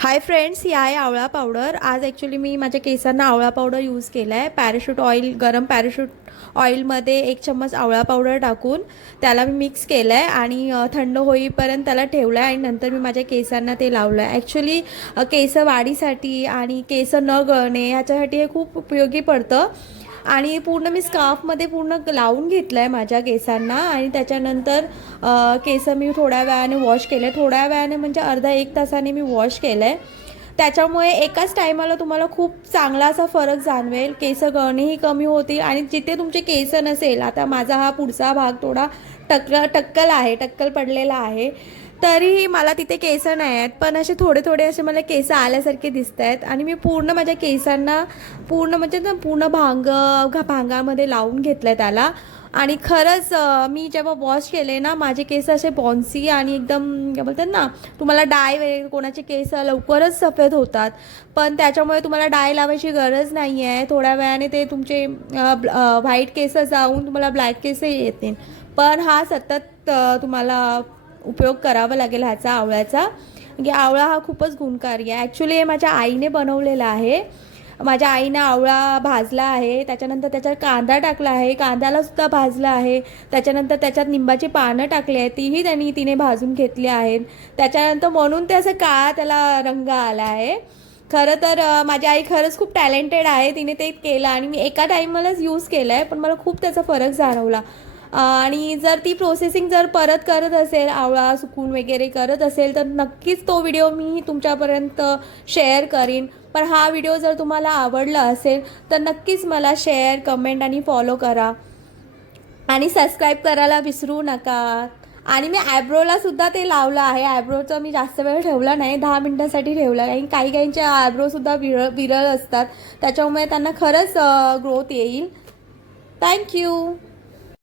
Hi friends, ही आहे आवळा powder. आज ॲक्च्युली मी माझ्या केसांना आवळा पावडर यूज केला आहे। पॅराशूट ऑइल, गरम पॅराशूट ऑइलमध्ये 1 चम्मच आवळा पावडर टाकून त्याला मी मिक्स केलं आहे आणि थंड होईपर्यंत त्याला ठेवलं आहे आणि नंतर मी माझ्या केसांना ते लावलं आहे। ॲक्च्युली केस वाढीसाठी आणि केस न गळणे ह्याच्यासाठी हे खूप उपयोगी पडतं आणि पूर्ण मी स्कार्फमध्ये पूर्ण लावून घेतलं आहे माझ्या केसांना आणि त्याच्यानंतर केस मी थोड्या वेळाने वॉश केले, थोड्या वेळाने म्हणजे अर्धा 1 तासाने मी वॉश केलं आहे। त्याच्यामुळे एकाच टायमाला तुम्हाला खूप चांगला असा फरक जाणवेल, केस गळणेही कमी होतील आणि जिथे तुमचे केस नसेल, आता माझा हा पुढचा भाग थोडा टक्कल पडलेला आहे, तरीही मला तिथे केस नाही आहेत, पण असे थोडे थोडे असे मला केस आल्यासारखे दिसत आहेत आणि मी पूर्ण माझ्या केसांना पूर्ण म्हणजे ना पूर्ण भांगामध्ये लावून घेतलं आहे त्याला। आणि खरंच मी जेव्हा वॉश केले ना, माझे केस असे बॉन्सी आणि एकदम काय बोलतात ना, तुम्हाला डाय वगैरे कोणाचे केस लवकरच सफेद होतात, पण त्याच्यामुळे तुम्हाला डाय लावायची गरज नाही आहे। थोड्या वेळाने ते तुमचे व्हाईट केस जाऊन तुम्हाला ब्लॅक केस येतील, पण हा सतत तुम्हाला उपयोग करावा लागेल ह्याचा, आवळ्याचा। म्हणजे आवळा हा खूपच गुणकारी आहे। ॲक्च्युली हे माझ्या आईने बनवलेलं आहे। माझ्या आईने आवळा भाजला आहे, त्याच्यानंतर त्याच्यात कांदा टाकला आहे, कांद्याला सुद्धा भाजला आहे, त्याच्यानंतर त्याच्यात निंबाची पानं टाकली आहेत, तीही तिने भाजून घेतली आहेत। त्याच्यानंतर म्हणून ते असं काळा त्याला रंग आला आहे। खरं तर माझी आई खरंच खूप टॅलेंटेड आहे, तिने ते केलं आणि मी एका टाईमलाच यूज केलं आहे, पण मला खूप त्याचा फरक जाणवला। आणि जर ती प्रोसेसिंग जर परत करत असेल, आवळा सुकून वगैरे करत असेल, तर नक्कीच तो व्हिडिओ मी तुमच्यापर्यंत शेअर करीन। पण हा व्हिडिओ जर तुम्हाला आवडला असेल तर नक्कीच मला शेअर, कमेंट आणि फॉलो करा आणि सबस्क्राईब करायला विसरू नका। आणि मी आयब्रोला सुद्धा ते लावलं आहे। आयब्रोचं मी जास्त वेळ ठेवला नाही, 10 मिनिटांसाठी ठेवलं, कारण काही काहींचे आयब्रोसुद्धा विरळ असतात, त्याच्यामुळे त्यांना खरंच ग्रोथ येईल। थँक्यू।